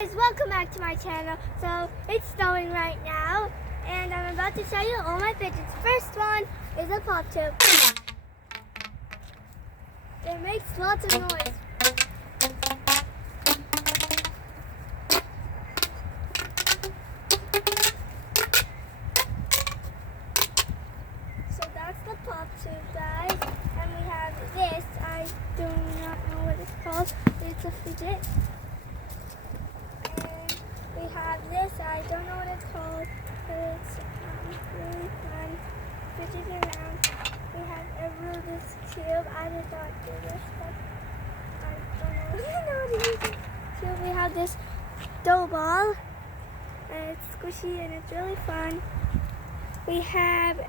Guys, welcome back to my channel. So it's snowing right now and I'm about to show you all my fidgets. First one is a pop tube. It makes lots of noise. So that's the pop tube, guys. And we have this. I do not know what it's called. It's a fidget. We have this, I don't know what it's called, but it's really fun. Fidgeting around. We have a Rubik's Cube. I did not do this, but I don't know how to use it. Cube. We have this dough ball, and it's squishy and it's really fun. We have, we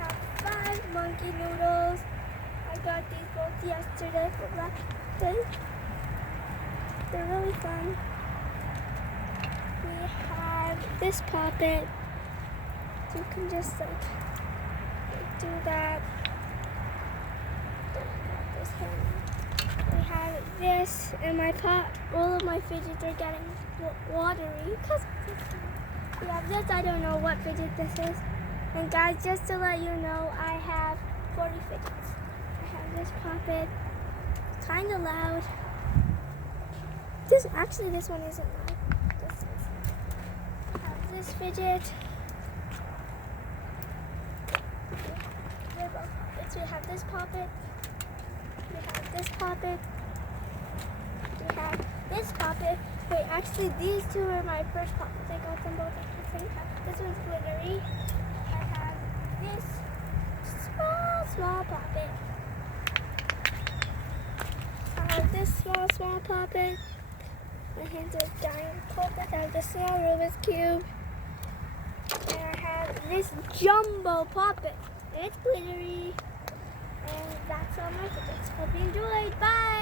have 5 monkey noodles. I got these both yesterday for breakfast. They're really fun. We have this puppet. You can just do that. We have this, and all of my fidgets are getting watery because we have this. I don't know what fidget this is. And guys, just to let you know, I have 40 fidgets. I have this puppet. Kind of loud. This one isn't loud. This is. I have this fidget. We have this puppet. We have this puppet. We have this puppet. Wait, actually, these two are my first puppets. I got them both at the same time. This one's glittery. I have this small puppet. This small puppet. My hands are giant puppet. I have this small Rubik's Cube. And I have this jumbo puppet. And it's glittery. And that's all my fidgets. Hope you enjoyed. Bye!